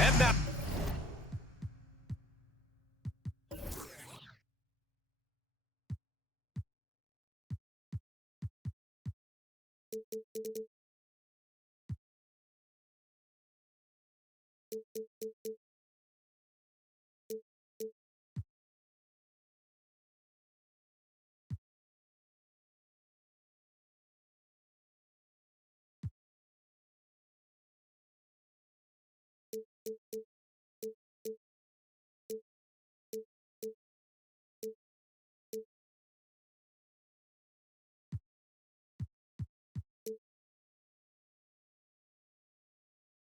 And now.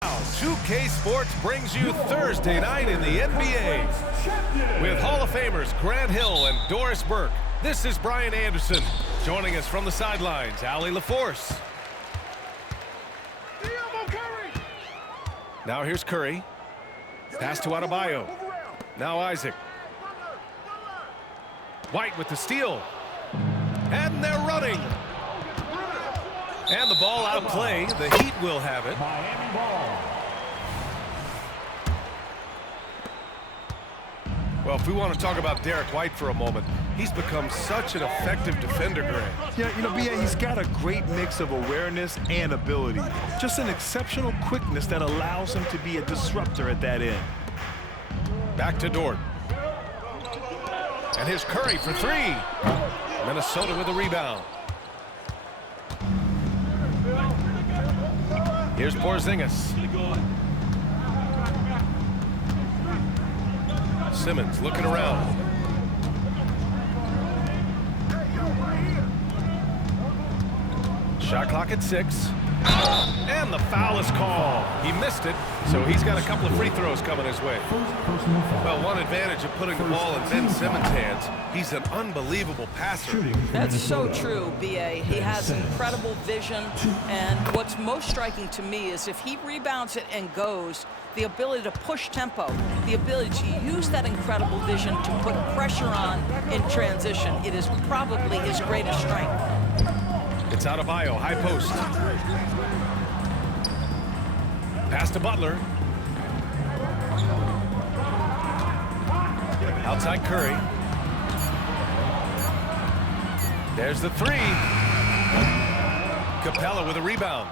Now, 2K Sports brings you Thursday night in the NBA. With Hall of Famers Grant Hill and Doris Burke, this is Brian Anderson. Joining us from the sidelines, Allie LaForce. Now here's Curry. Pass to Adebayo. Now Isaac. White with the steal. And they're running. And the ball out of play. The Heat will have it. Miami ball. Well, if we want to talk about Derek White for a moment, he's become such an effective defender, Grant. Yeah, you know, B.A., he's got a great mix of awareness and ability. Just an exceptional quickness that allows him to be a disruptor at that end. Back to Dort. And here's Curry for three. Minnesota with a rebound. Here's Porzingis. Simmons looking around. Shot clock at 6. And the foul is called. He missed it, so he's got a couple of free throws coming his way. Well, one advantage of putting the ball in Ben Simmons' hands, he's an unbelievable passer. That's so true, B.A. He has incredible vision, and what's most striking to me is if he rebounds it and goes, the ability to push tempo, the ability to use that incredible vision to put pressure on in transition. It is probably his greatest strength. It's Adebayo, high post. Pass to Butler. Outside Curry. There's the three. Capella with a rebound.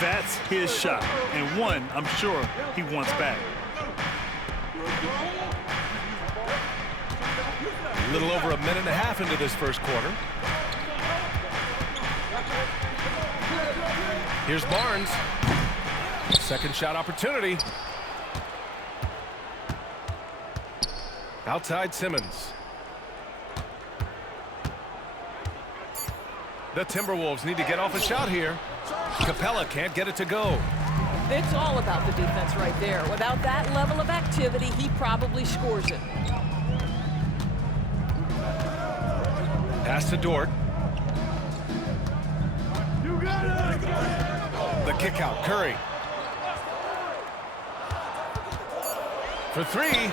That's his shot, and one I'm sure he wants back. A little over a minute and a half into this first quarter. Here's Barnes. Second shot opportunity. Outside Simmons. The Timberwolves need to get off a shot here. Capella can't get it to go. It's all about the defense right there. Without that level of activity, he probably scores it. Pass to Dort. The kick out, Curry. For three.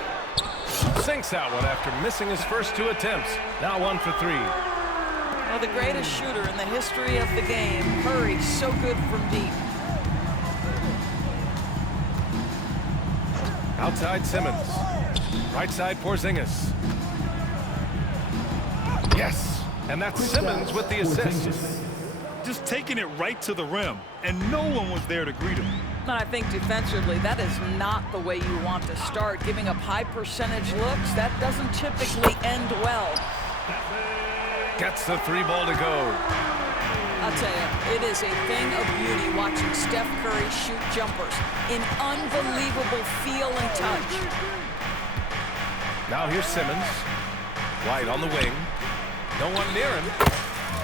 Sinks that one after missing his first 2 attempts. Now 1 for 3. Well, the greatest shooter in the history of the game. Curry, so good from deep. Outside Simmons. Right side Porzingis. Yes. And that's Simmons with the assist. Just taking it right to the rim, and no one was there to greet him. And I think defensively, that is not the way you want to start. Giving up high percentage looks, that doesn't typically end well. Gets the 3 ball to go. I'll tell you, it is a thing of beauty watching Steph Curry shoot jumpers in unbelievable feel and touch. Now here's Simmons. White on the wing. No one near him.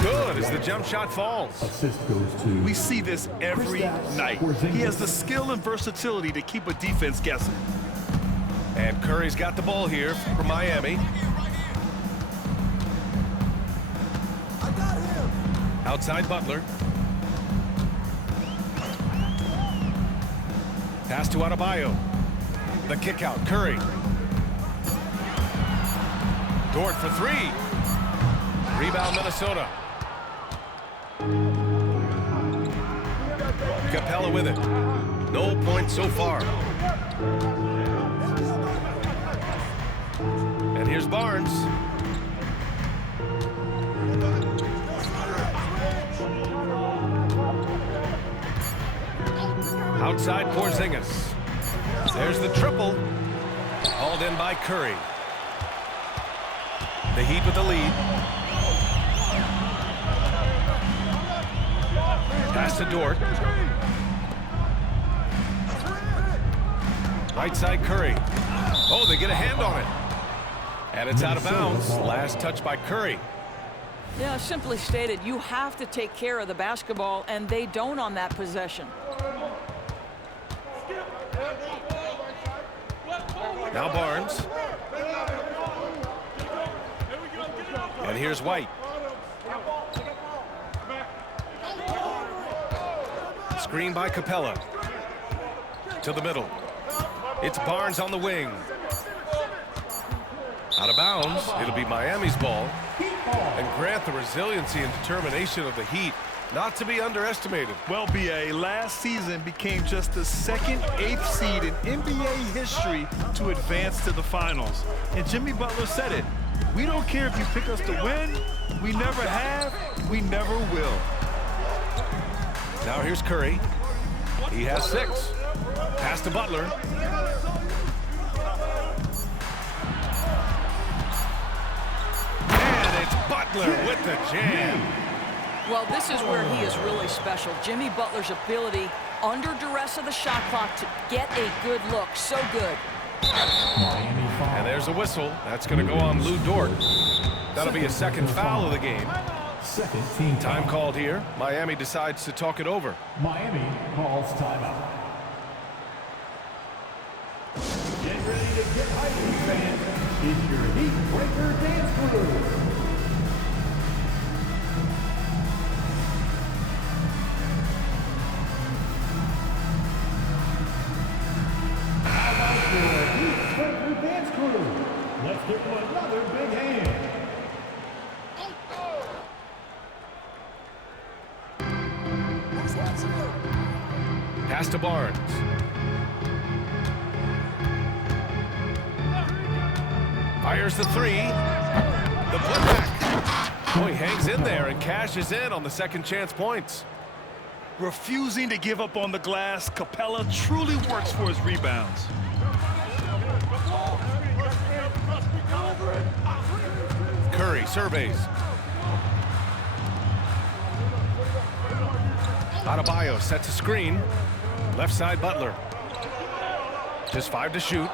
Good as the jump shot falls. Assist goes to. We see this every night. He has the skill and versatility to keep a defense guessing. And Curry's got the ball here for Miami. Outside Butler. Pass to Adebayo. The kick out, Curry. Dort for 3. Rebound Minnesota. Capella with it. No points so far. And here's Barnes. Outside Porzingis. There's the triple. Hauled in by Curry. The Heat with the lead. Pass to Dort. Right side Curry. Oh, they get a hand on it. And it's out of bounds. Last touch by Curry. Yeah, simply stated, you have to take care of the basketball, and they don't on that possession. Now Barnes. And here's White. Screen by Capella. To the middle. It's Barnes on the wing. Out of bounds. It'll be Miami's ball. And Grant, the resiliency and determination of the Heat, not to be underestimated. Well, B.A., last season became just the second 8th seed in NBA history to advance to the finals. And Jimmy Butler said it. We don't care if you pick us to win. We never have. We never will. Now here's Curry. He has 6. Pass to Butler. And it's Butler with the jam. Well, this is where he is really special. Jimmy Butler's ability under duress of the shot clock to get a good look. So good. And there's a whistle. That's going to go on Lou Dort. That'll be a second foul of the game. Second team Time called here. Miami decides to talk it over. Miami calls timeout. Get ready to get hyped, fans. It's your Heat Breaker Dance Crew. How about your Heat Breaker Dance Crew? Let's give them another big hand. Pass to Barnes. Fires the 3. The putback. Oh, he hangs in there and cashes in on the second chance points. Refusing to give up on the glass, Capella truly works for his rebounds. Curry surveys. Adebayo sets a screen. Left side Butler. Just 5 to shoot.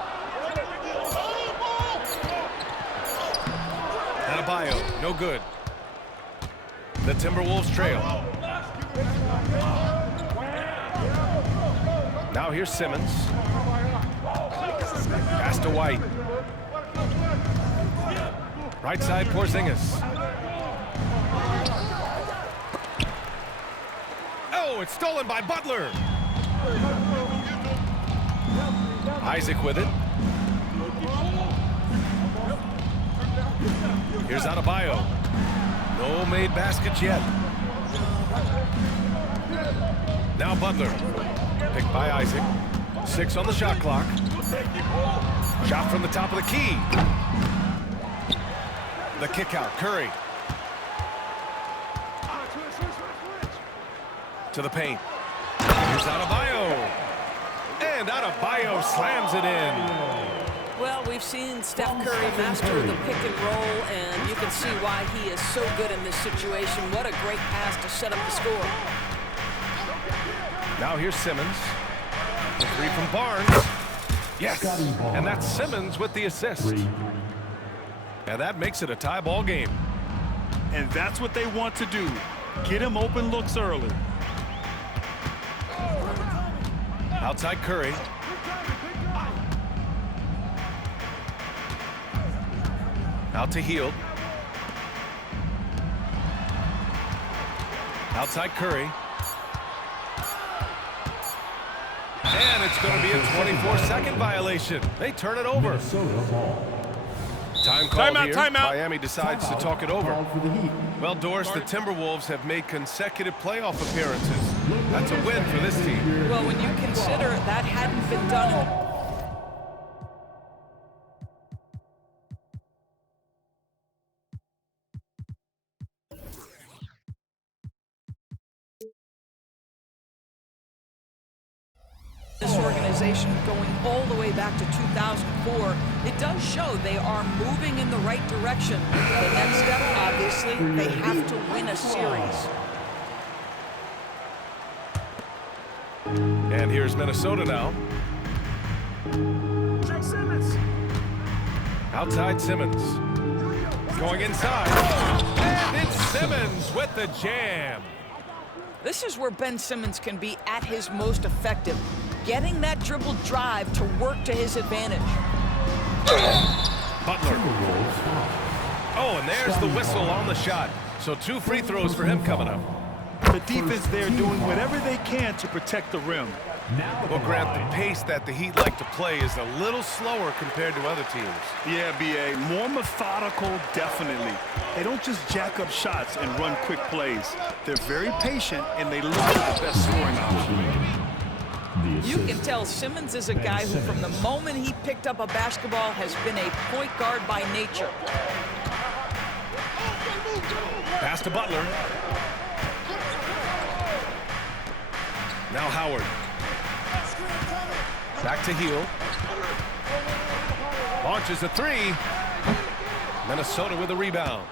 Adebayo, no good. The Timberwolves trail. Now here's Simmons. Pass to White. Right side Porzingis. Oh, it's stolen by Butler. Isaac with it. Here's Adebayo. No made baskets yet. Now Butler. Picked by Isaac. 6 on the shot clock. Shot from the top of the key. The kick out. Curry. To the paint. Here's Adebayo. And Adebayo slams it in. Well, we've seen Steph Curry master the pick and roll, and you can see why he is so good in this situation. What a great pass to set up the score. Now here's Simmons. The 3 from Barnes. Yes, and that's Simmons with the assist. And that makes it a tie ball game. And that's what they want to do. Get him open looks early. Outside Curry. Out to Hield. Outside Curry. And it's going to be a 24-second violation. They turn it over. Minnesota ball. Time called here. Timeout. Miami decides to talk it over. Called for the Heat. Well, Doris, the Timberwolves have made consecutive playoff appearances. That's a win for this team. Well, when you consider that hadn't been done this organization going all the way back to 2004, it does show they are moving in the right direction. The next step, obviously, they have to win a series. And here's Minnesota now. Outside Simmons. Going inside. And it's Simmons with the jam. This is where Ben Simmons can be at his most effective, getting that dribble drive to work to his advantage. Butler. Oh, and there's the whistle on the shot. So 2 free throws for him coming up. The defense there doing whatever they can to protect the rim. Well, Grant, the pace that the Heat like to play is a little slower compared to other teams. Yeah, B.A. More methodical, definitely. They don't just jack up shots and run quick plays. They're very patient, and they look for the best scoring option. You can tell Simmons is a guy who, from the moment he picked up a basketball, has been a point guard by nature. Pass to Butler. Now Howard. Back to Hield. Launches a 3. Minnesota with a rebound.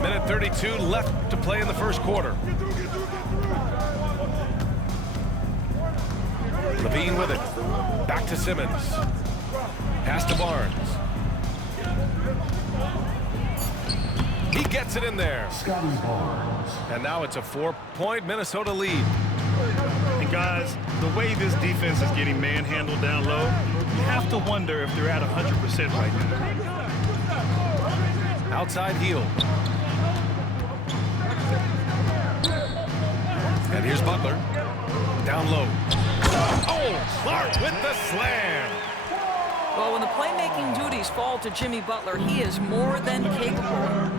Minute 32 left to play in the first quarter. Levine with it. Back to Simmons. Pass to Barnes. He gets it in there. And now it's a 4-point Minnesota lead. And guys, the way this defense is getting manhandled down low, you have to wonder if they're at 100% right now. Outside Hield. And here's Butler. Down low. Oh, Clark with the slam. Well, when the playmaking duties fall to Jimmy Butler, he is more than capable.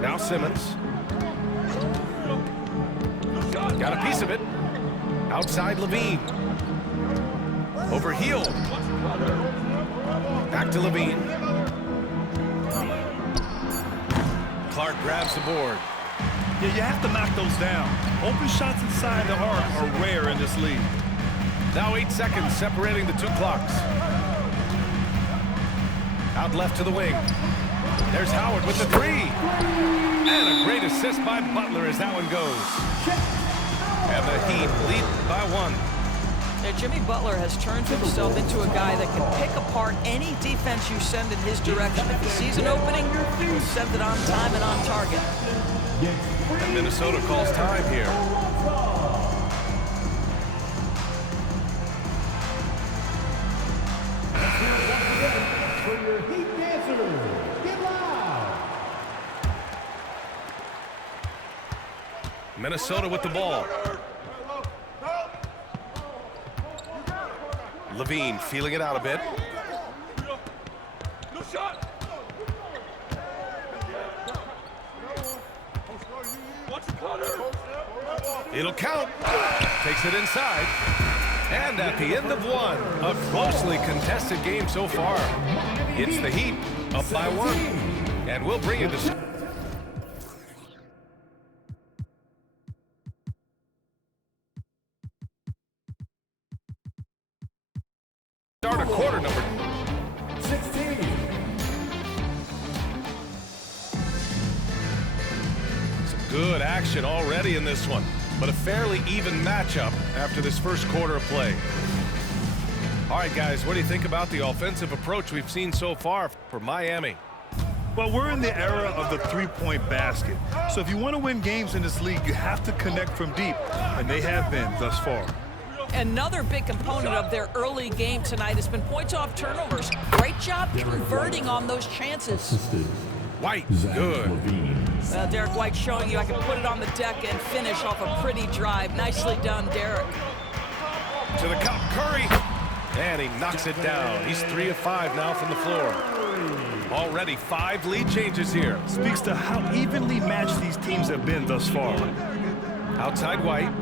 Now Simmons. Got a piece of it. Outside Levine. Over Hield. Back to Levine. Clark grabs the board. Yeah, you have to knock those down. Open shots inside the arc are rare in this league. Now 8 seconds separating the 2 clocks. Out left to the wing. There's Howard with the 3. And a great assist by Butler as that one goes. And the Heat lead by 1. Now, Jimmy Butler has turned himself into a guy that can pick apart any defense you send in his direction. If he sees an opening, he'll send it on time and on target. And Minnesota calls time here. For your Heat dancers, get loud. Minnesota with the ball. Levine feeling it out a bit. It'll count. Takes it inside. And at the end of 1, a closely contested game so far. It's the Heat up by 1. And we'll bring you to start a quarter number 16. Some good action already in this one, but a fairly even matchup after this first quarter of play. All right, guys, what do you think about the offensive approach we've seen so far for Miami? Well, we're in the era of the three-point basket. So if you want to win games in this league, you have to connect from deep, and they have been thus far. Another big component of their early game tonight has been points off turnovers. Great job converting on those chances. White, good. Derek White showing you I can put it on the deck and finish off a pretty drive. Nicely done, Derek. To the cup, Curry. And he knocks it down. He's 3 of 5 now from the floor. Already 5 lead changes here. Speaks to how evenly matched these teams have been thus far. Outside White.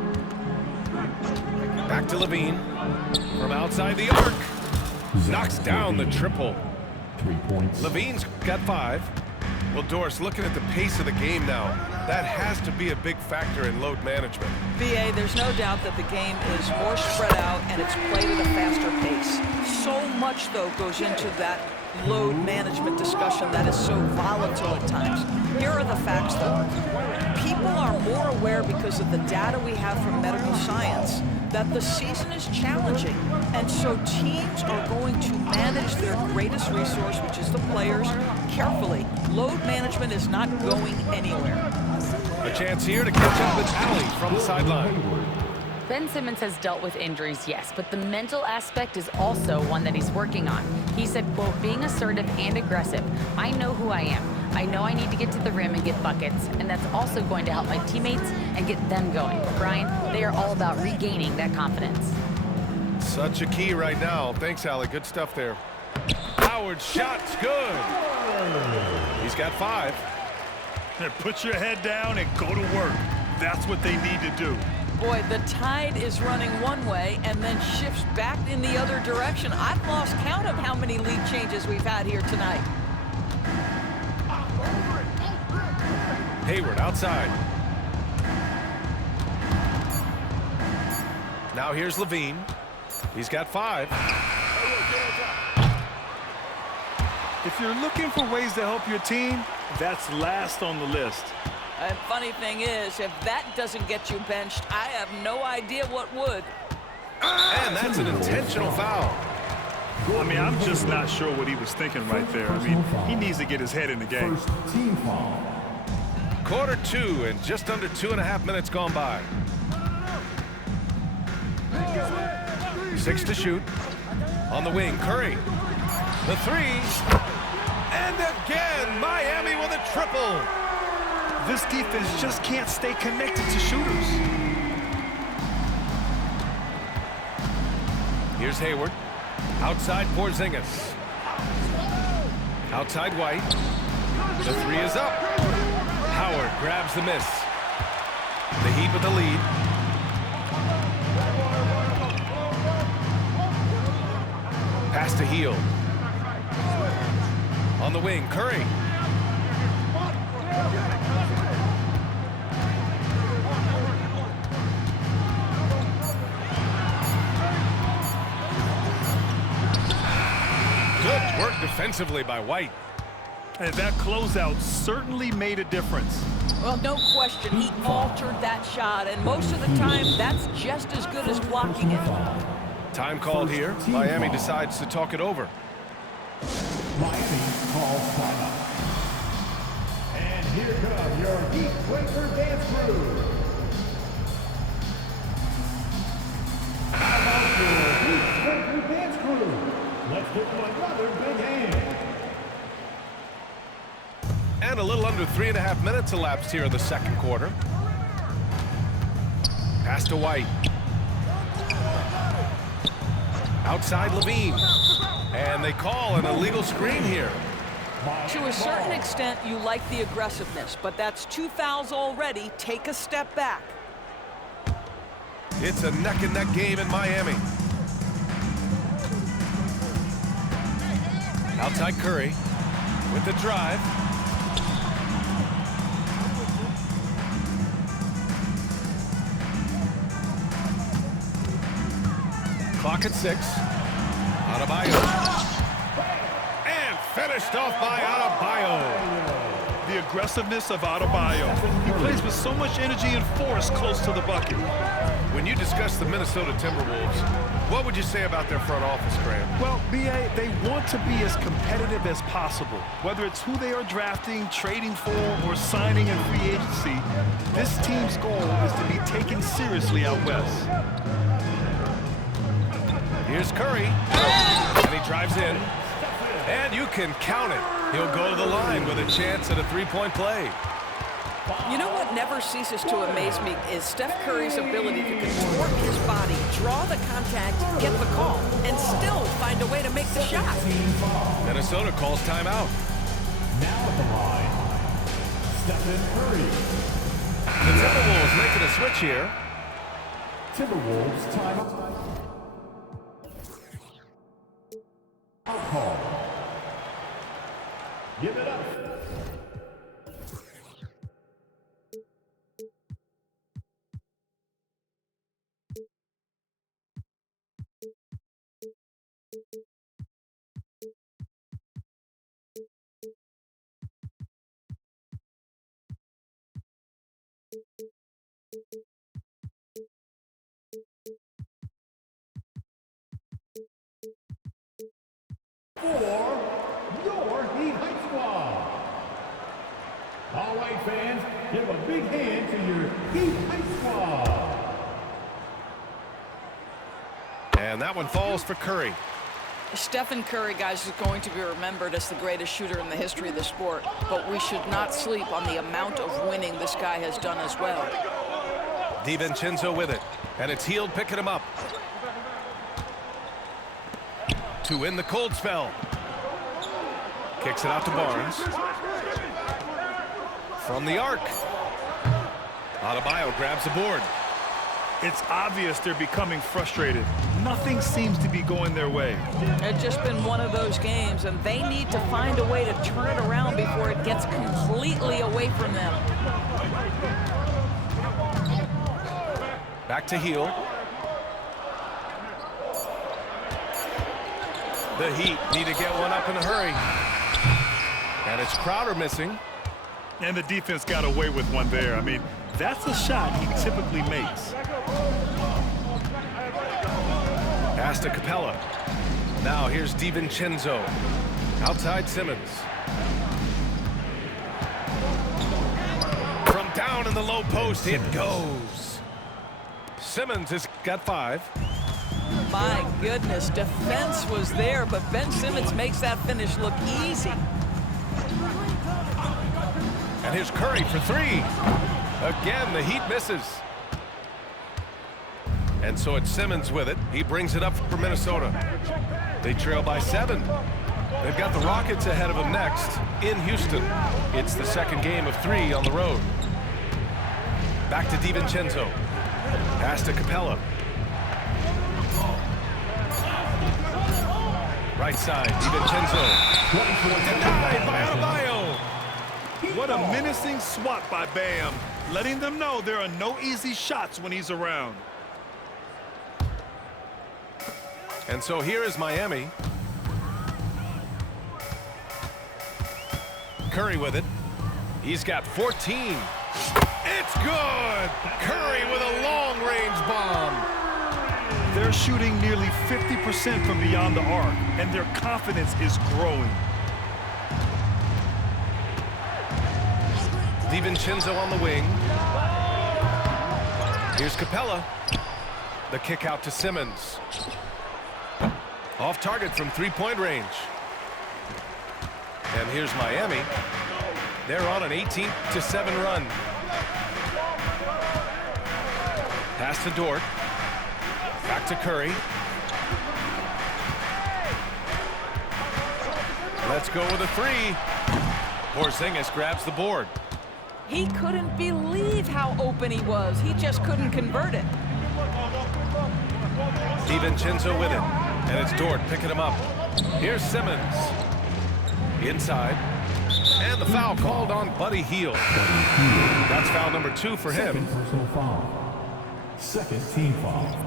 Back to Levine. From outside the arc. Knocks down the triple. 3 points. Levine's got 5. Well, Doris, looking at the pace of the game now, that has to be a big factor in load management. BA, there's no doubt that the game is more spread out and it's played at a faster pace. So much, though, goes into that load management discussion that is so volatile at times. Here are the facts, though. People are more aware because of the data we have from medical science that the season is challenging, and so teams are going to manage their greatest resource, which is the players, carefully. Load management is not going anywhere. A chance here to catch up with Allie from the sideline. Ben Simmons has dealt with injuries, yes, but the mental aspect is also one that he's working on. He said, quote, being assertive and aggressive. I know who I am. I know I need to get to the rim and get buckets, and that's also going to help my teammates and get them going. Brian, they are all about regaining that confidence. Such a key right now. Thanks, Allie. Good stuff there. Howard's shot's good. He's got 5. Put your head down and go to work. That's what they need to do. Boy, the tide is running one way and then shifts back in the other direction. I've lost count of how many lead changes we've had here tonight. Hayward outside. Now here's Levine. He's got 5. If you're looking for ways to help your team, that's last on the list. And funny thing is, if that doesn't get you benched, I have no idea what would. And that's an intentional foul. I mean, I'm just not sure what he was thinking right there. I mean, he needs to get his head in the game. First team foul. Quarter 2 and just under 2.5 minutes gone by. 6 to shoot. On the wing, Curry. The 3. And again, Miami with a triple. This defense just can't stay connected to shooters. Here's Hayward. Outside Porzingis. Outside White. The 3 is up. Howard grabs the miss. The Heat with the lead. Pass to Hield. On the wing, Curry. Good work defensively by White. And that closeout certainly made a difference. Well, no question, he altered that shot, and most of the time, that's just as good as blocking it. Time called here. Miami decides to talk it over. Miami calls timeout. And here come your Heat Breaker dance crew. How about your Heat Breaker dance crew? Let's give them another big hand. And a little under 3.5 minutes elapsed here in the second quarter. Pass to White. Outside Levine. And they call an illegal screen here. To a certain extent, you like the aggressiveness, but that's 2 fouls already. Take a step back. It's a neck-and-neck game in Miami. Outside Curry with the drive. Clock at 6. Adebayo. And finished off by Adebayo. The aggressiveness of Adebayo. He plays with so much energy and force close to the bucket. When you discuss the Minnesota Timberwolves, what would you say about their front office, Graham? Well, B.A., they want to be as competitive as possible. Whether it's who they are drafting, trading for, or signing in free agency, this team's goal is to be taken seriously out west. Here's Curry, and he drives in, And you can count it. He'll go to the line with a chance at a three-point play. You know what never ceases to amaze me is Steph Curry's ability to contort his body, draw the contact, get the call, and still find a way to make the shot. Minnesota calls timeout. Now at the line, Stephen Curry. The Timberwolves making a switch here. Timberwolves timeout. Call. Give it up. For your Heat High Squad. All right, fans, give a big hand to your Heat High Squad. And that one falls for Curry. Stephen Curry, guys, is going to be remembered as the greatest shooter in the history of the sport, but we should not sleep on the amount of winning this guy has done as well. DiVincenzo with it, and it's Hield picking him up. To win the cold spell. Kicks it out to Barnes. From the arc. Adebayo grabs the board. It's obvious they're becoming frustrated. Nothing seems to be going their way. It's just been one of those games, and they need to find a way to turn it around before it gets completely away from them. Back to Hield. The Heat need to get one up in a hurry. And it's Crowder missing. And the defense got away with one there. I mean, that's a shot he typically makes. Pass to Capella. Now here's DiVincenzo. Outside Simmons. From down in the low post, it goes. Simmons has got 5. My goodness, defense was there, but Ben Simmons makes that finish look easy. And here's Curry for 3. Again, the Heat misses. And so it's Simmons with it. He brings it up for Minnesota. They trail by 7. They've got the Rockets ahead of them next in Houston. It's the second game of 3 on the road. Back to DiVincenzo. Pass to Capella. Right side, DiVincenzo. Denied by Adebayo. What a menacing swat by Bam, letting them know there are no easy shots when he's around. And so here is Miami. Curry with it. He's got 14. It's good! Curry with a long-range bomb. They're shooting nearly 50% from beyond the arc, and their confidence is growing. DiVincenzo on the wing. Here's Capella. The kick out to Simmons. Off target from three-point range. And here's Miami. They're on an 18-7 run. Pass to Dort. Back to Curry. Let's go with a 3. Porzingis grabs the board. He couldn't believe how open he was. He just couldn't convert it. DiVincenzo with it. And it's Dort picking him up. Here's Simmons. Inside. And the foul called on Buddy Hield. That's foul number 2 for him. Second personal foul. Second team foul.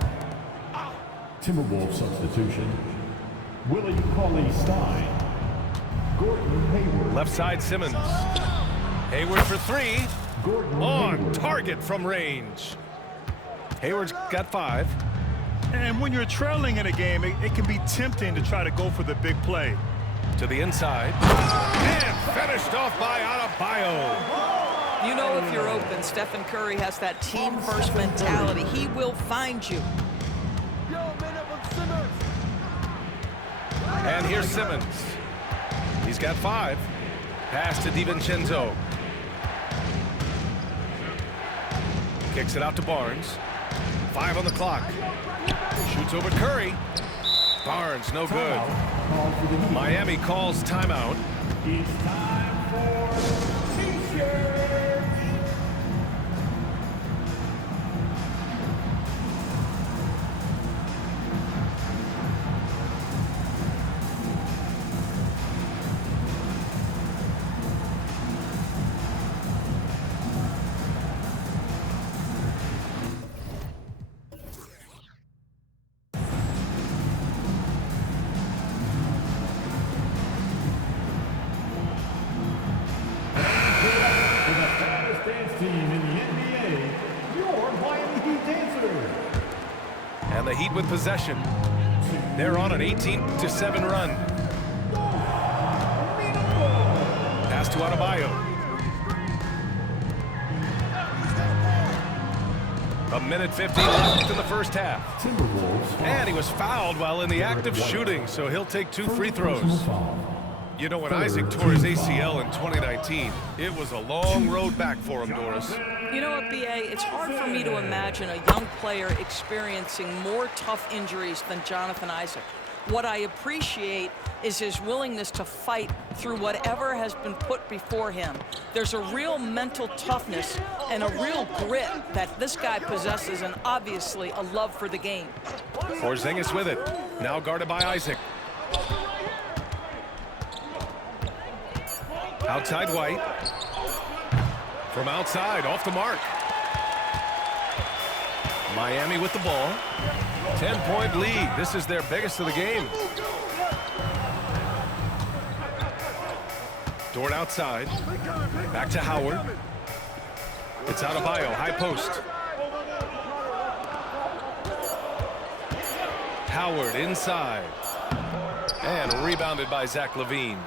Timberwolves substitution. Willie Cauley-Stein. Gordon Hayward. Left side Simmons. Hayward for 3. Gordon On Hayward. target from range. Hayward's got 5. And when you're trailing in a game, it can be tempting to try to go for the big play. To the inside. And finished off by Adebayo. You know if you're open, Stephen Curry has that team-first mentality. He will find you. And here's Simmons. He's got 5. Pass to DiVincenzo. Kicks it out to Barnes. 5 on the clock. Shoots over Curry. Barnes, no good. Miami calls timeout. It's time for T-shirts. Team in the NBA, your Miami Heat dancers. And the Heat with possession. They're on an 18-7 run. Pass to Adebayo. A minute 15 left in the first half. Timberwolves. And he was fouled while in the act of shooting, so he'll take 2 free throws. You know, when Isaac tore his ACL in 2019, it was a long road back for him, Doris. You know what, B.A.? It's hard for me to imagine a young player experiencing more tough injuries than Jonathan Isaac. What I appreciate is his willingness to fight through whatever has been put before him. There's a real mental toughness and a real grit that this guy possesses, and obviously a love for the game. Porzingis with it. Now guarded by Isaac. Outside White. From outside, off the mark. Miami with the ball. 10-point lead. This is their biggest of the game. Dort outside. Back to Howard. It's Adebayo, high post. Howard inside. And rebounded by Zach LaVine.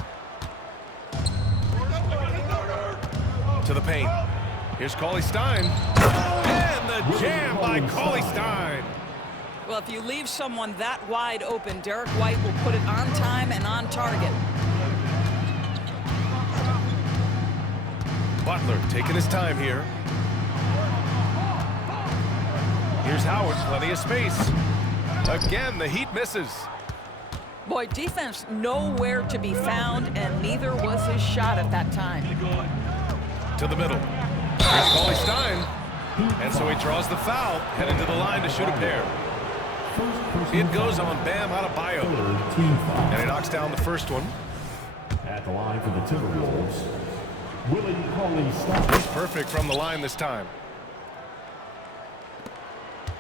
To the paint. Here's Cauley Stein. And the jam by Cauley Stein. Well, if you leave someone that wide open, Derek White will put it on time and on target. Butler taking his time here. Here's Howard, plenty of space. Again, the Heat misses. Boy, defense nowhere to be found, and neither was his shot at that time. To the middle. Here's Cauley Stein. And so he draws the foul, headed to the line to shoot a pair. It goes on Bam Adebayo. And he knocks down the first one. At the line for the Timberwolves, Willie Cauley-Stein. He's perfect from the line this time.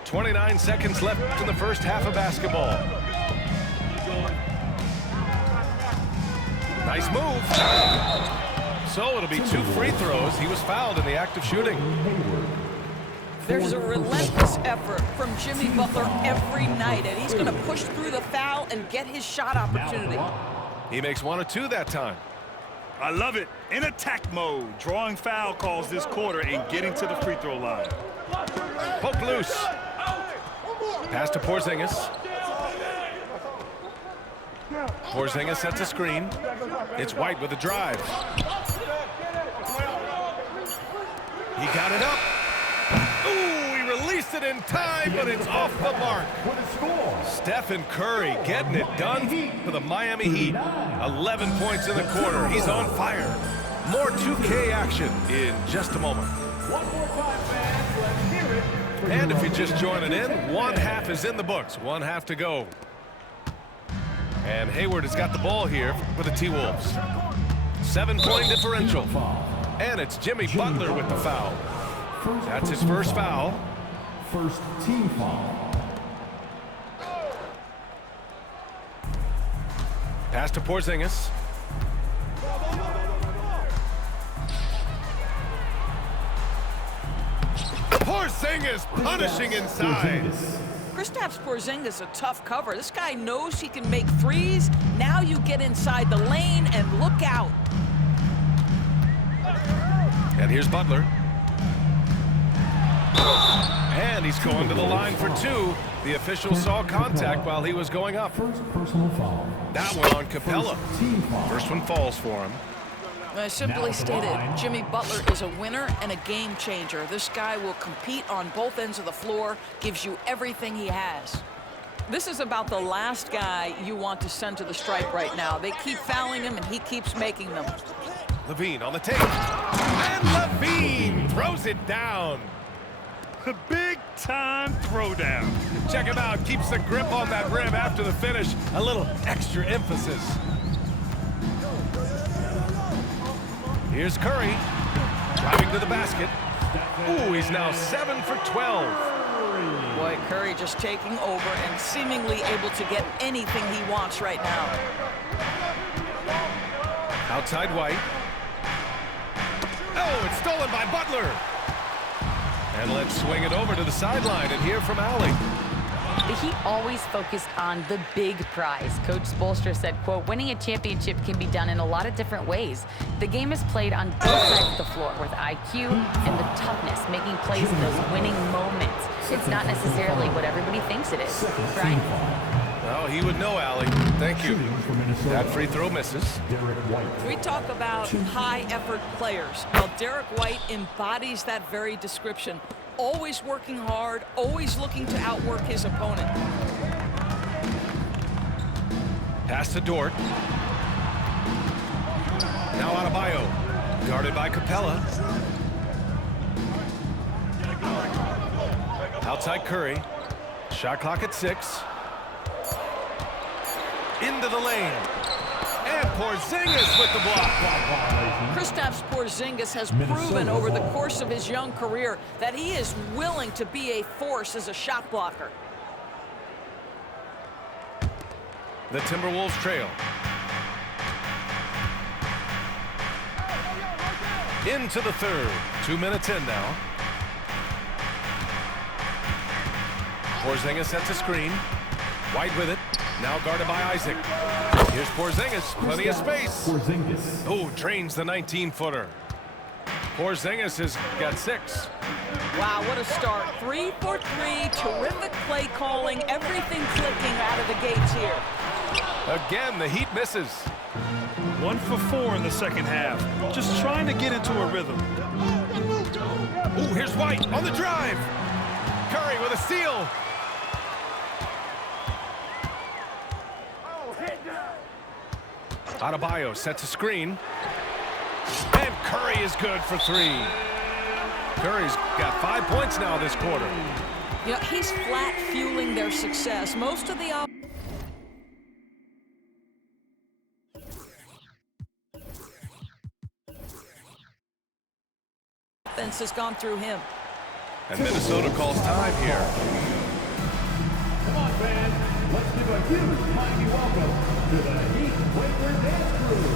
29 seconds left in the first half of basketball. Nice move. So it'll be 2 free throws. He was fouled in the act of shooting. There's a relentless effort from Jimmy Butler every night, and he's going to push through the foul and get his shot opportunity. He makes 1 or 2 that time. I love it. In attack mode, drawing foul calls this quarter and getting to the free throw line. Poke loose. Pass to Porzingis. Porzingis sets a screen. It's White with a drive. He got it up. Ooh, he released it in time, but it's off the mark. Stephen Curry getting it done for the Miami Heat. 11 points in the quarter. He's on fire. More 2K action in just a moment. And if you're just joining in, 1 half is in the books. 1 half to go. And Hayward has got the ball here for the T-Wolves. 7-point differential. And it's Jimmy Butler with the foul. That's his first foul. First team foul. Pass to Porzingis. Porzingis punishing inside. Kristaps Porzingis a tough cover. This guy knows he can make threes. Now you get inside the lane and look out. And here's Butler. And he's going to the line for two. The official saw contact while he was going up. First personal foul. That one on Capella. First team foul. First one falls for him. Simply stated, Jimmy Butler is a winner and a game changer. This guy will compete on both ends of the floor, gives you everything he has. This is about the last guy you want to send to the stripe right now. They keep fouling him, and he keeps making them. LaVine on the tape. And LaVine throws it down. A big-time throwdown. Check him out. Keeps the grip on that rim after the finish. A little extra emphasis. Here's Curry. Driving to the basket. Ooh, he's now 7 for 12. Boy, Curry just taking over and seemingly able to get anything he wants right now. Outside White. Oh, it's stolen by Butler. And let's swing it over to the sideline and hear from Allie. The Heat always focused on the big prize. Coach Spoelstra said, quote, winning a championship can be done in a lot of different ways. The game is played on both sides of the floor with IQ and the toughness, making plays in those winning moments. It's not necessarily what everybody thinks it is. Brian? Well, he would know, Allie. Thank you. That free throw misses. We talk about high-effort players. Well, Derek White embodies that very description. Always working hard, always looking to outwork his opponent. Pass to Dort. Now Adebayo. Guarded by Capella. Outside Curry. Shot clock at 6. Into the lane. And Porzingis with the block. Kristaps Porzingis has proven over the course of his young career that he is willing to be a force as a shot blocker. The Timberwolves trail. Into the third. 2 minutes in now. Porzingis sets a screen. White with it. Now guarded by Isaac. Here's Porzingis. Plenty of space. Oh, drains the 19-footer. Porzingis has got 6. Wow, what a start. 3 for 3. Terrific play calling. Everything clicking out of the gates here. Again, the Heat misses. 1 for 4 in the second half. Just trying to get into a rhythm. Oh, here's White on the drive. Curry with a steal. Adebayo sets a screen. And Curry is good for 3. Curry's got 5 points now this quarter. You know, he's flat fueling their success. Most of the offense has gone through him. And Minnesota calls time here. Come on, fans. Let's give a huge mighty welcome to the Heat Quaker Dance Crew.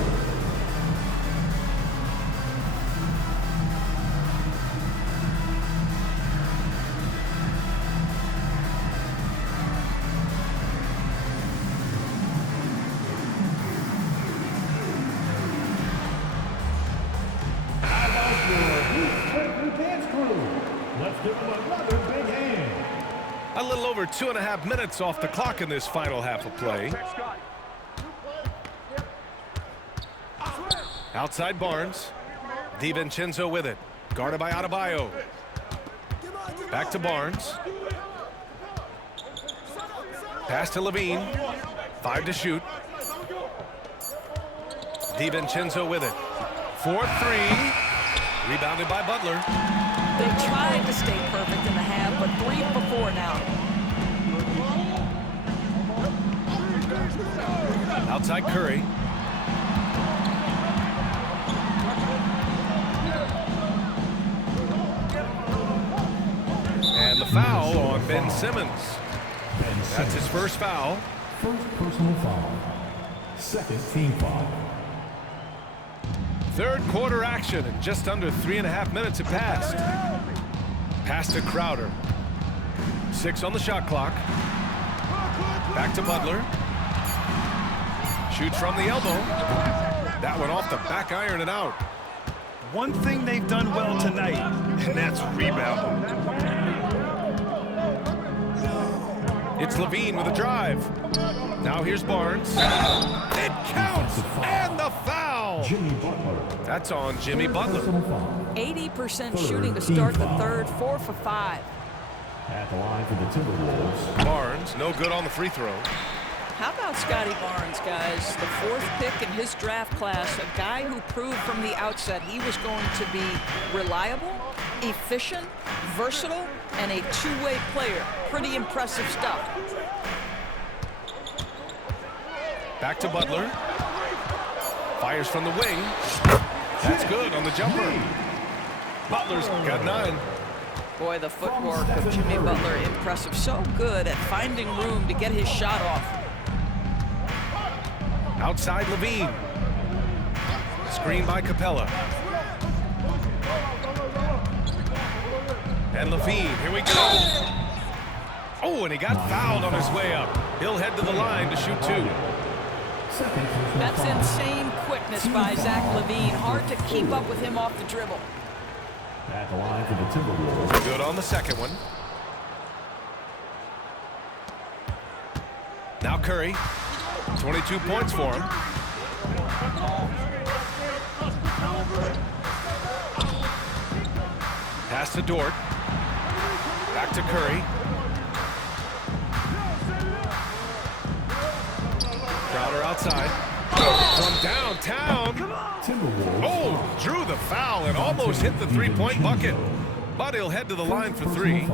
How about your Heat Quaker Dance Crew? Let's give them another big hand. A little over 2.5 minutes off the clock in this final half of play. Outside Barnes. DiVincenzo with it. Guarded by Adebayo. Back to Barnes. Pass to LaVine. 5 to shoot. DiVincenzo with it. 4-3. Rebounded by Butler. They tried to stay perfect in the half, but 3 for 4 now. Outside Curry. And the foul on Ben Simmons. That's his first foul. First personal foul. Second team foul. Third quarter action, and just under 3.5 minutes have passed. Pass to Crowder. 6 on the shot clock. Back to Butler. Shoots from the elbow. That one off the back iron and out. One thing they've done well tonight, and that's rebounding. It's Levine with a drive. Now here's Barnes. It counts, and the foul. Jimmy Butler. That's on Jimmy Butler. 80% shooting to start the third, 4 for 5. At the line for the Timberwolves. Barnes, no good on the free throw. How about Scotty Barnes, guys? The 4th pick in his draft class, a guy who proved from the outset he was going to be reliable, efficient, versatile, and a two-way player. Pretty impressive stuff. Back to Butler. Fires from the wing. That's good on the jumper. Butler's got 9. Boy, the footwork of Jimmy Butler, impressive. So good at finding room to get his shot off. Outside Levine. Screen by Capella. And Levine, here we go. Oh, and he got fouled on his way up. He'll head to the line to shoot 2. That's insane quickness by Zach Levine. Hard to keep up with him off the dribble. At the line for the Timberwolves. Good on the second one. Now Curry. 22 points for him. Pass to Dort. Back to Curry. Crowder outside. From downtown. Timberwolves. Oh, drew the foul and almost hit the three-point bucket. But he'll head to the line for 3.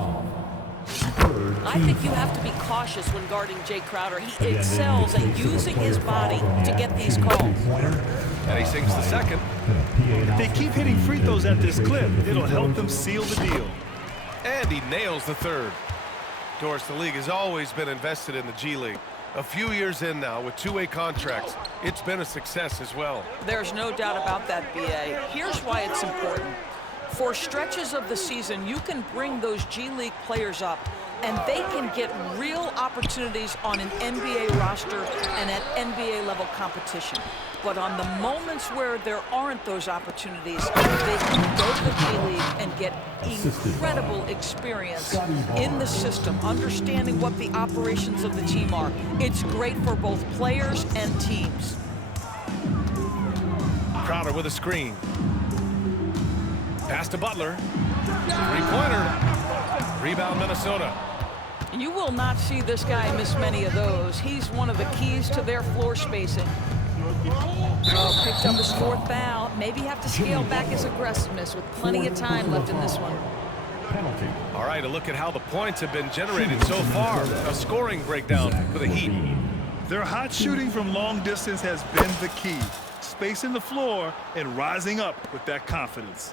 I think you have to be cautious when guarding Jay Crowder. He excels at using his body to get these calls. And he sinks the second. If they keep hitting free throws at this clip, it'll help them seal the deal. And he nails the third. Doris, the league has always been invested in the G League. A few years in now with two-way contracts, it's been a success as well. There's no doubt about that, B.A. Here's why it's important. For stretches of the season, you can bring those G League players up, and they can get real opportunities on an NBA roster and at NBA level competition. But on the moments where there aren't those opportunities, they can go to the G League and get incredible experience in the system, understanding what the operations of the team are. It's great for both players and teams. Crowder with a screen. Pass to Butler. Three-pointer. Rebound Minnesota. You will not see this guy miss many of those. He's one of the keys to their floor spacing. Oh, picked up his 4th foul. Maybe have to scale back his aggressiveness with plenty of time left in this one. Penalty. All right, a look at how the points have been generated so far. A scoring breakdown for the Heat. Their hot shooting from long distance has been the key. Spacing the floor and rising up with that confidence.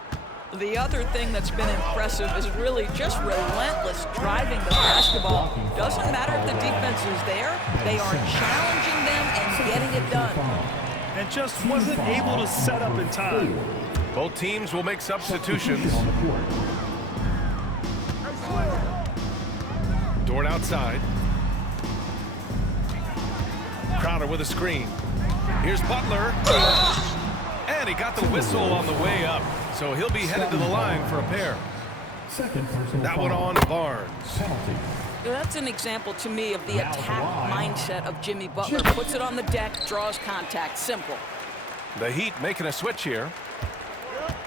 The other thing that's been impressive is really just relentless driving the basketball. Doesn't matter if the defense is there, they are challenging them and getting it done. And just wasn't able to set up in time. Both teams will make substitutions. Dort outside. Crowder with a screen. Here's Butler. And he got the whistle on the way up. So he'll be headed to the line for a pair. That one on Barnes. Penalty. That's an example to me of the attack mindset of Jimmy Butler. Puts it on the deck, draws contact. Simple. The Heat making a switch here.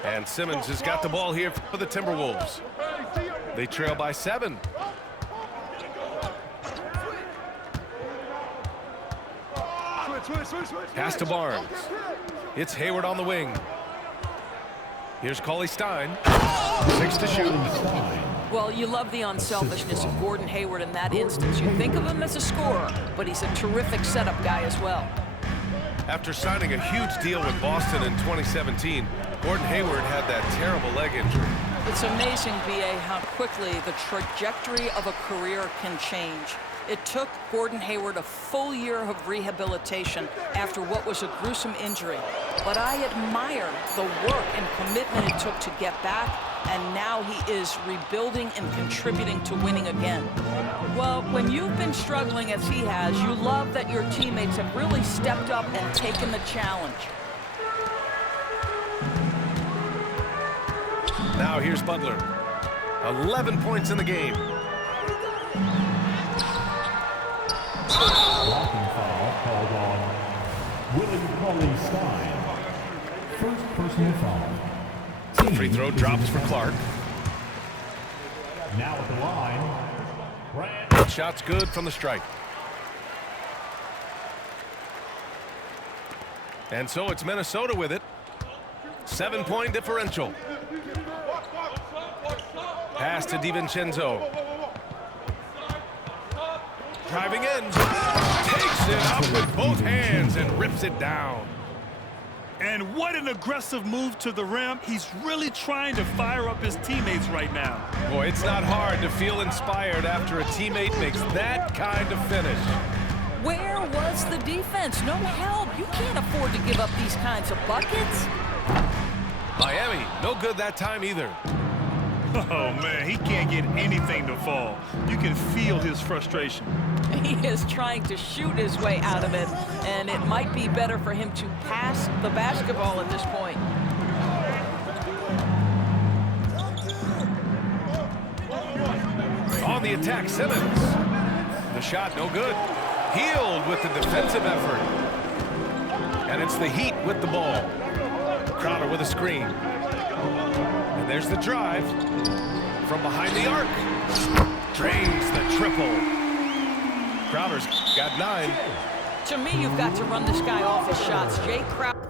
And Simmons has got the ball here for the Timberwolves. They trail by 7. Pass to Barnes. It's Hayward on the wing. Here's Cauley Stein. 6 to shoot. Well, you love the unselfishness of Gordon Hayward in that instance. You think of him as a scorer, but he's a terrific setup guy as well. After signing a huge deal with Boston in 2017, Gordon Hayward had that terrible leg injury. It's amazing, B.A., how quickly the trajectory of a career can change. It took Gordon Hayward a full year of rehabilitation after what was a gruesome injury. But I admire the work and commitment it took to get back, and now he is rebuilding and contributing to winning again. Well, when you've been struggling as he has, you love that your teammates have really stepped up and taken the challenge. Now here's Butler. 11 points in the game. Willie Cauley-Stein. First personal foul. Free throw drops for Clark. Now at the line. Shot's good from the stripe. And so it's Minnesota with it. 7-point differential. Pass to DiVincenzo. Driving in. Takes it up with both hands and rips it down. And what an aggressive move to the rim. He's really trying to fire up his teammates right now. Boy, it's not hard to feel inspired after a teammate makes that kind of finish. Where was the defense? No help. You can't afford to give up these kinds of buckets. Miami, no good that time either. Oh, man, he can't get anything to fall. You can feel his frustration. He is trying to shoot his way out of it, and it might be better for him to pass the basketball at this point. On the attack, Simmons. The shot no good. Healed with the defensive effort. And it's the Heat with the ball. Crowder with a screen. And there's the drive. From behind the arc. Drains the triple. Crowder's got 9. To me, you've got to run this guy off his shots. Jay Crowder.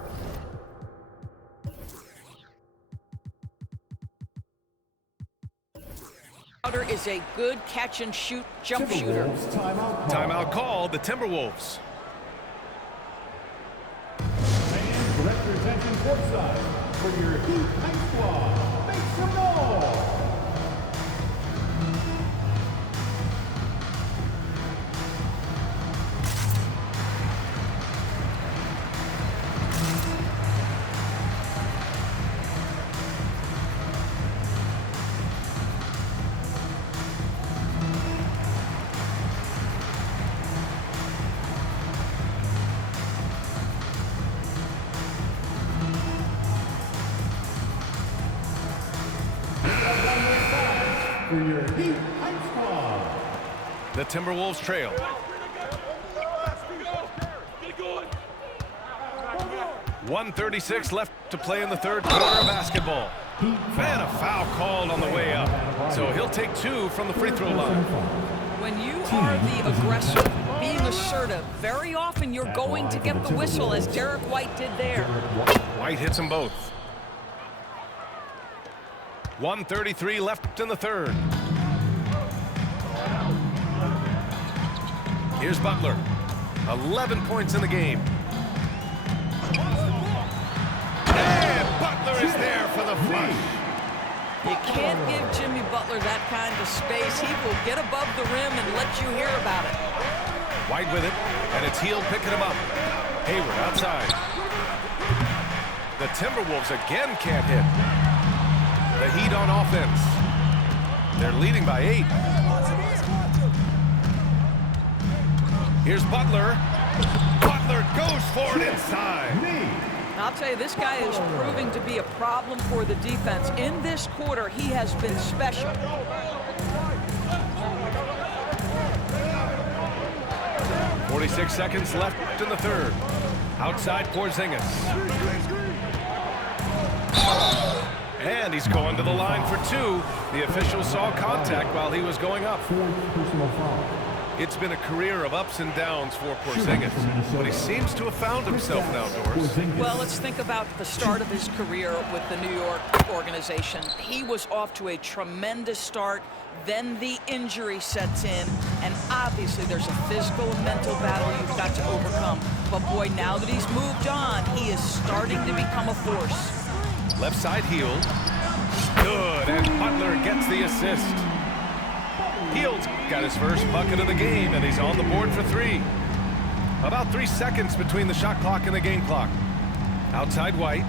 Crowder is a good catch-and-shoot jump shooter. Timeout called, the Timberwolves. Fans representing courtside for your Heat High Squad. Make some noise! For your Heat High Squad. The Timberwolves trail. .136 left to play in the third quarter of basketball. And a foul called on the way up. So he'll take 2 from the free throw line. When you are the aggressor, being assertive, very often you're going to get the whistle, as Derek White did there. White hits them both. 1:33 left in the third. Here's Butler. 11 points in the game. And Butler is there for the flush. You can't give Jimmy Butler that kind of space. He will get above the rim and let you hear about it. White with it, and it's Hield picking him up. Hayward outside. The Timberwolves again can't hit. The Heat on offense. They're leading by 8. Here's Butler. Butler goes for it inside. I'll tell you, this guy is proving to be a problem for the defense. In this quarter, he has been special. .46 seconds left in the third. Outside Porzingis. And he's going to the line for 2. The official saw contact while he was going up. It's been a career of ups and downs for Porzingis, but he seems to have found himself now, Doris. Well, let's think about the start of his career with the New York organization. He was off to a tremendous start. Then the injury sets in, and obviously there's a physical and mental battle you've got to overcome. But boy, now that he's moved on, he is starting to become a force. Left side Hield. Good, and Butler gets the assist. Hield's got his first bucket of the game, and he's on the board for 3. About 3 seconds between the shot clock and the game clock. Outside White.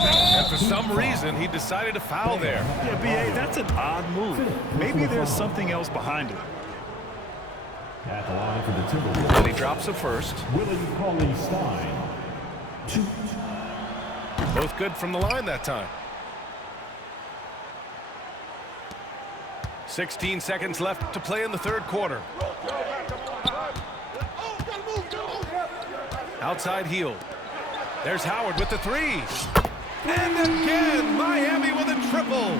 And for some reason, he decided to foul there. Yeah, B.A., that's an odd move. Maybe there's something else behind it. At the line for the Timberwolves. And he drops a first. Willie Cauley-Stein. 2. Both good from the line that time. 16 seconds left to play in the third quarter. Outside heel. There's Howard with the three. And again, Miami with a triple.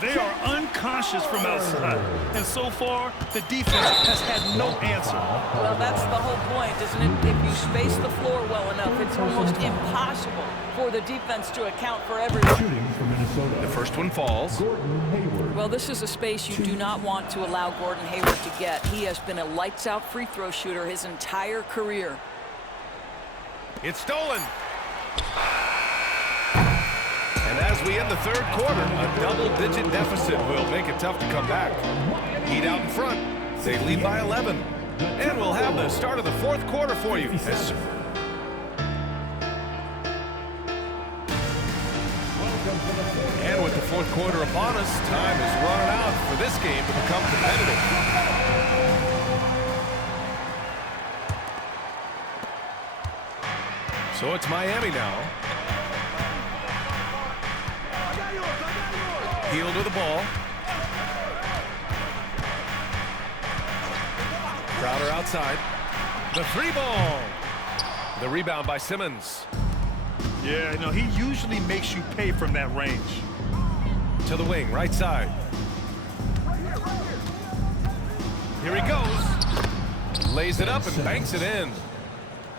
They are unconscious from outside. And so far, the defense has had no answer. Well, that's the whole point, isn't it? If you space the floor well enough, it's almost impossible for the defense to account for everything. Shooting for Minnesota. The first one falls. Gordon Hayward. Well, this is a space you do not want to allow Gordon Hayward to get. He has been a lights-out free throw shooter his entire career. It's stolen. And as we end the third quarter, a double-digit deficit will make it tough to come back. Heat out in front. They lead by 11. And we'll have the start of the fourth quarter for you. And with the fourth quarter upon us, time is running out for this game to become competitive. So it's Miami now. Hield with the ball. Crowder outside. The three ball. The rebound by Simmons. Yeah, no, he usually makes you pay from that range. To the wing, right side. Here he goes. Lays it up and banks it in.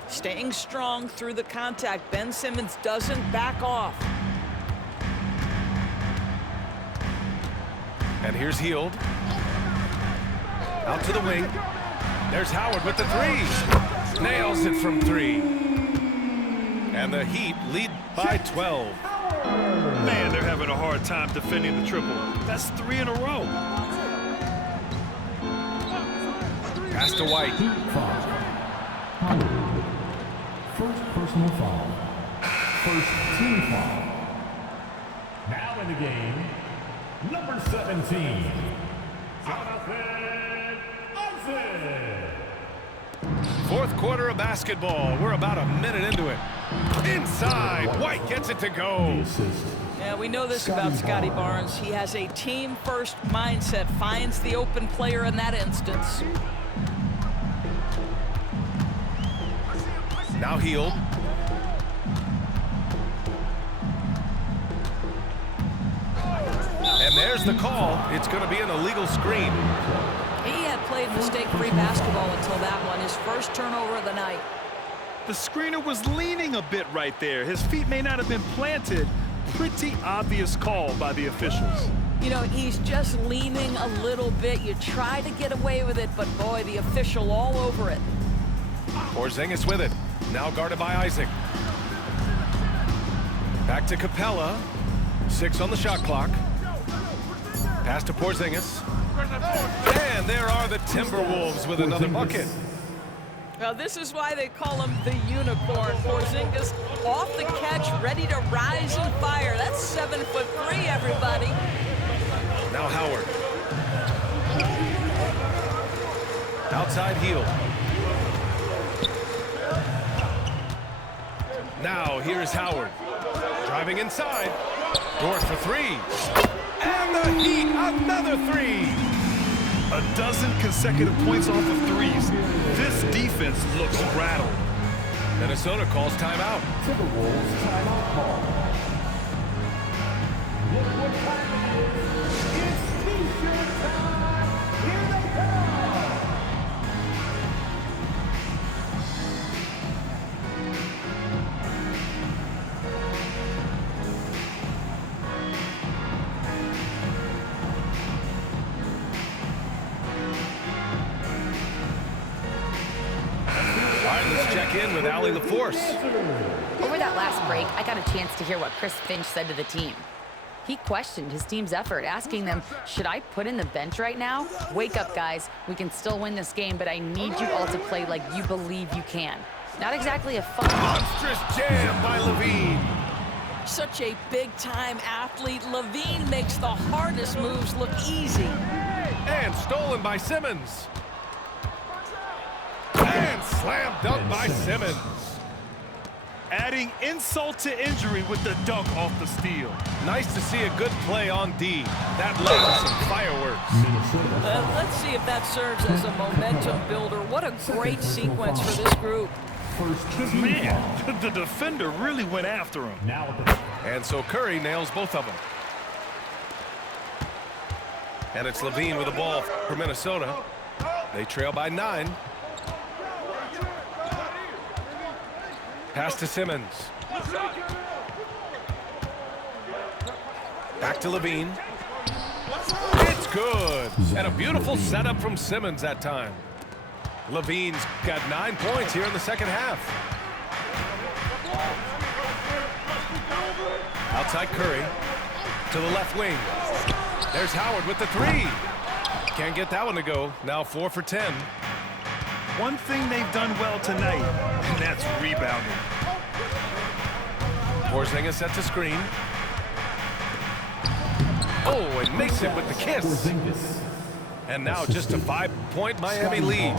Staying strong through the contact. Ben Simmons doesn't back off. And here's Hield. Out to the wing. There's Howard with the three. Nails it from three. And the Heat lead by 12. Man, they're having a hard time defending the triple. That's 3 in a row. Pass to White. Howard. First personal foul. First team foul. Now in the game, number 17. Jonathan Isaac. Fourth quarter of basketball. We're about a minute into it. Inside, White gets it to go. Yeah, we know this about Scotty Barnes. He has a team-first mindset, finds the open player in that instance. Now Hield. And there's the call. It's going to be an illegal screen. He had played mistake-free basketball until that one, his first turnover of the night. The screener was leaning a bit right there. His feet may not have been planted. Pretty obvious call by the officials. You know, he's just leaning a little bit. You try to get away with it, but boy, the official all over it. Porzingis with it. Now guarded by Isaac. Back to Capella. 6 on the shot clock. Pass to Porzingis. And there are the Timberwolves with another bucket. Now, this is why they call him the unicorn. Porzingis off the catch, ready to rise and fire. That's 7'3", everybody. Now Howard. Outside Hield. Now here's Howard. Driving inside. Dort for three. And the Heat, another three. A dozen consecutive points off of threes. This defense looks rattled. Minnesota calls timeout. Timberwolves timeout call. Look what time it is. It's T-shirt time. Here they come. In with Allie LaForce. Over that last break, I got a chance to hear what Chris Finch said to the team. He questioned his team's effort, asking them, should I put in the bench right now? Wake up, guys. We can still win this game, but I need you all to play like you believe you can. Not exactly a fun... Monstrous jam by Levine. Such a big-time athlete. Levine makes the hardest moves look easy. And stolen by Simmons. And slam dunk by Simmons. Adding insult to injury with the dunk off the steal. Nice to see a good play on D. That led to some fireworks. Let's see if that serves as a momentum builder. What a great sequence for this group. first team foul. Man, the defender really went after him. Now at the And so Curry nails both of them. And it's Levine with the ball for Minnesota. They trail by 9. Pass to Simmons. Back to Levine. It's good. And a beautiful setup from Simmons that time. Levine's got 9 points here in the second half. Outside Curry to the left wing. There's Howard with the 3. Can't get that one to go. Now 4 for 10. One thing they've done well tonight, and that's rebounding. Porzingis sets a screen. Oh, and makes it with the kiss. Porzingis. And now just a 5-point Miami lead.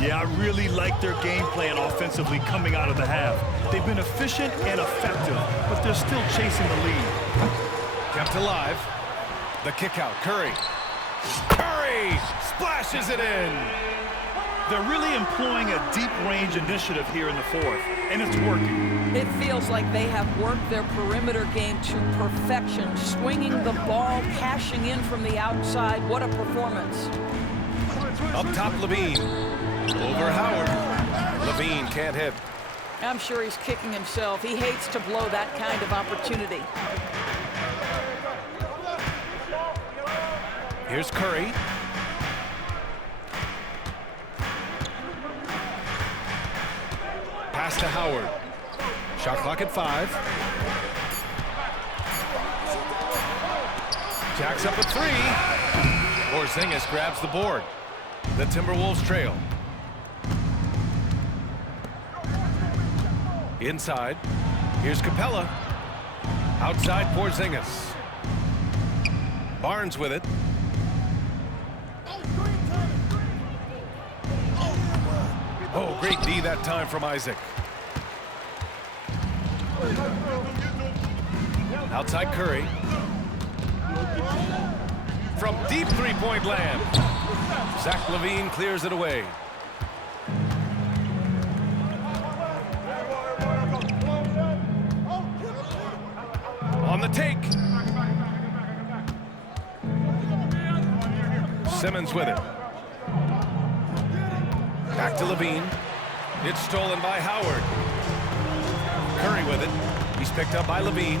Yeah, I really like their game plan offensively coming out of the half. They've been efficient and effective, but they're still chasing the lead. Kept alive. The kick out. Curry. Curry splashes it in. They're really employing a deep range initiative here in the fourth, and it's working. It feels like they have worked their perimeter game to perfection, swinging the ball, cashing in from the outside. What a performance. Up top, Levine. Over Howard. Levine can't hit. I'm sure he's kicking himself. He hates to blow that kind of opportunity. Here's Curry. Pass to Howard. Shot clock at 5. Jacks up a 3. Porzingis grabs the board. The Timberwolves trail. Inside. Here's Capella. Outside Porzingis. Barnes with it. Oh, great D that time from Isaac. Outside Curry. From deep three-point land. Zach LaVine clears it away. On the take. Simmons with it. Back to LaVine. It's stolen by Howard. Curry with it. He's picked up by LaVine.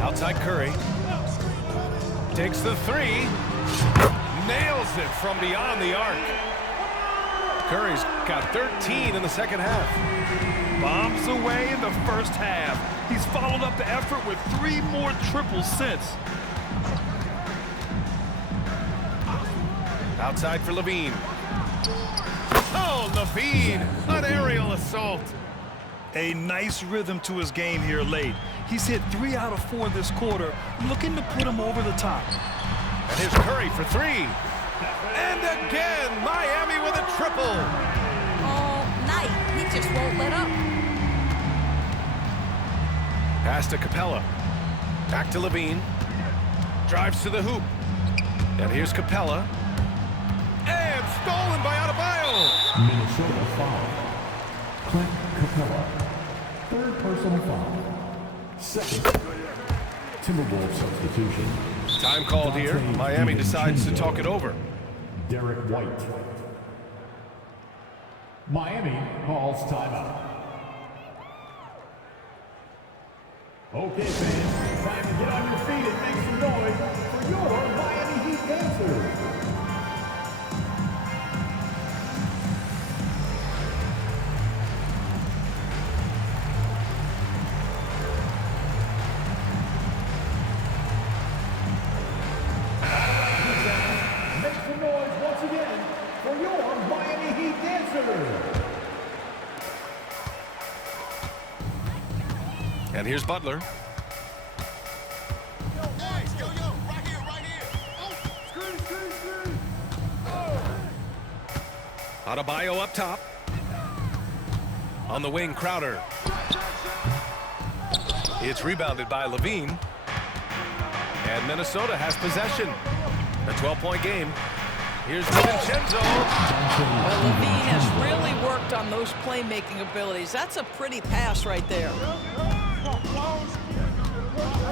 Outside Curry. Takes the 3. Nails it from beyond the arc. Curry's got 13 in the second half. Bombs away in the first half. He's followed up the effort with 3 more triples since. Outside for LaVine. Oh, LaVine, an aerial assault. A nice rhythm to his game here late. He's hit 3 out of 4 this quarter, looking to put him over the top. And here's Curry for 3. And again, Miami with a triple. All night, he just won't let up. Pass to Capella. Back to LaVine. Drives to the hoop. And here's Capella. And stolen by Adebayo. Minnesota foul. Clint Capella. 3rd personal foul. 2nd. Timberwolves substitution. Time called here. Miami decides to talk it over. Derek White. Miami calls timeout. Okay, fans, time to get on your feet and make some noise for your Miami Heat dancers. Make some noise once again for your Miami Heat dancers. And here's Butler. Adebayo up top. On the wing, Crowder. It's rebounded by LaVine. And Minnesota has possession. A 12-point game. Here's DiVincenzo. Well, Levine has really worked on those playmaking abilities. That's a pretty pass right there.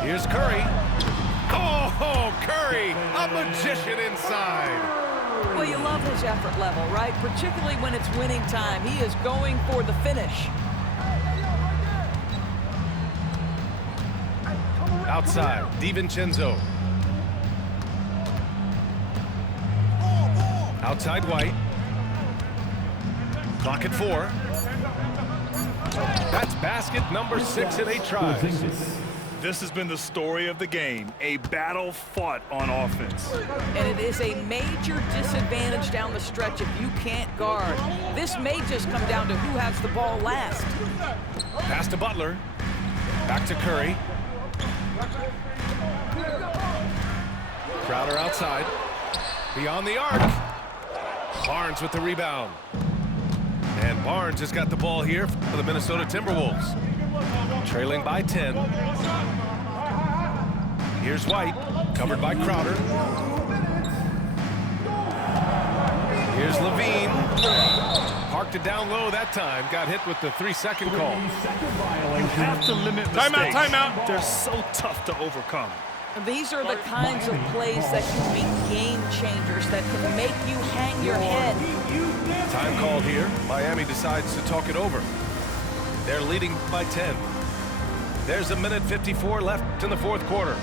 Here's Curry. Oh, Curry, a magician inside. Well, you love his effort level, right? Particularly when it's winning time. He is going for the finish. Outside, DiVincenzo. Outside White. Clock at 4. That's basket number 6 in 8 tries. This has been the story of the game, a battle fought on offense. And it is a major disadvantage down the stretch if you can't guard. This may just come down to who has the ball last. Pass to Butler. Back to Curry. Crowder outside. Beyond the arc. Barnes with the rebound. And Barnes has got the ball here for the Minnesota Timberwolves. Trailing by 10. Here's White, covered by Crowder. Here's Levine. Parked it down low that time. Got hit with the 3-second call. You have to limit mistakes. Timeout. They're so tough to overcome. These are the kinds of plays that can be game changers, that can make you hang your head. Time called here. Miami decides to talk it over. They're leading by 10. There's 1:54 left in the fourth quarter.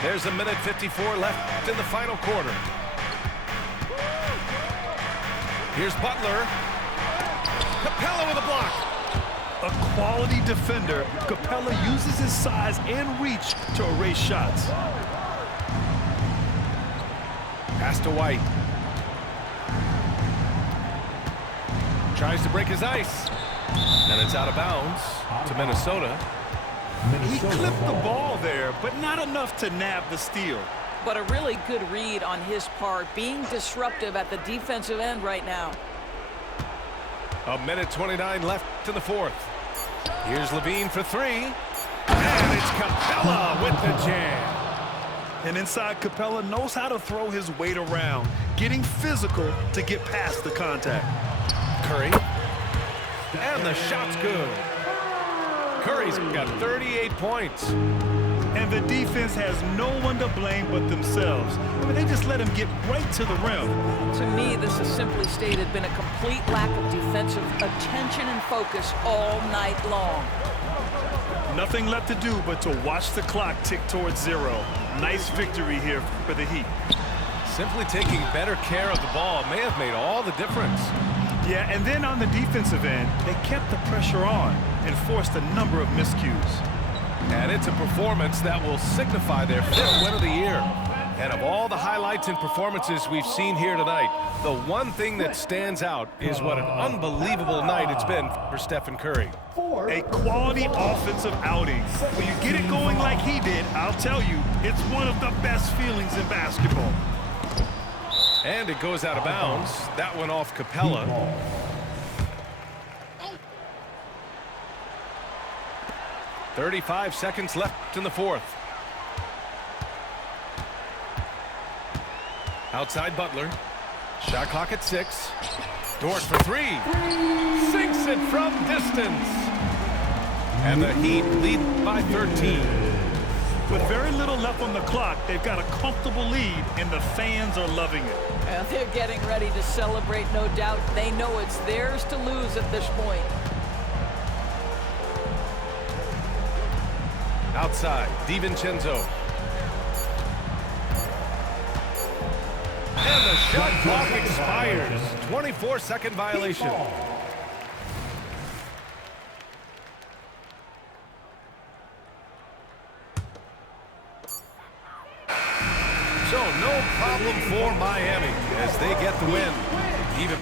There's 1:54 left in the final quarter. Here's Butler. Capella with a block. A quality defender, Capella uses his size and reach to erase shots. Pass to White. Tries to break his ice. And it's out of bounds to Minnesota. He clipped the ball there, but not enough to nab the steal. But a really good read on his part, being disruptive at the defensive end right now. 1:29 left in the fourth. Here's Levine for 3. And it's Capella with the jam. And inside, Capella knows how to throw his weight around, getting physical to get past the contact. Curry. And the shot's good. Curry's got 38 points. And the defense has no one to blame but themselves. I mean, they just let him get right to the rim. To me, this has simply stated been a complete lack of defensive attention and focus all night long. Nothing left to do but to watch the clock tick towards 0. Nice victory here for the Heat. Simply taking better care of the ball may have made all the difference. Yeah, and then on the defensive end, they kept the pressure on and forced a number of miscues. And it's a performance that will signify their 5th win of the year. And of all the highlights and performances we've seen here tonight, the one thing that stands out is what an unbelievable night it's been for Stephen Curry. A quality offensive outing. When you get it going like he did, I'll tell you, it's one of the best feelings in basketball. And it goes out of bounds. That went off Capella. .35 seconds left in the fourth. Outside Butler. Shot clock at 6. Dort for 3. Sinks it from distance. And the Heat lead by 13. With very little left on the clock, they've got a comfortable lead, and the fans are loving it. And they're getting ready to celebrate, no doubt. They know it's theirs to lose at this point. Outside, DiVincenzo. And the shot clock expires. 24-second violation. So no problem for Miami as they get the win. Even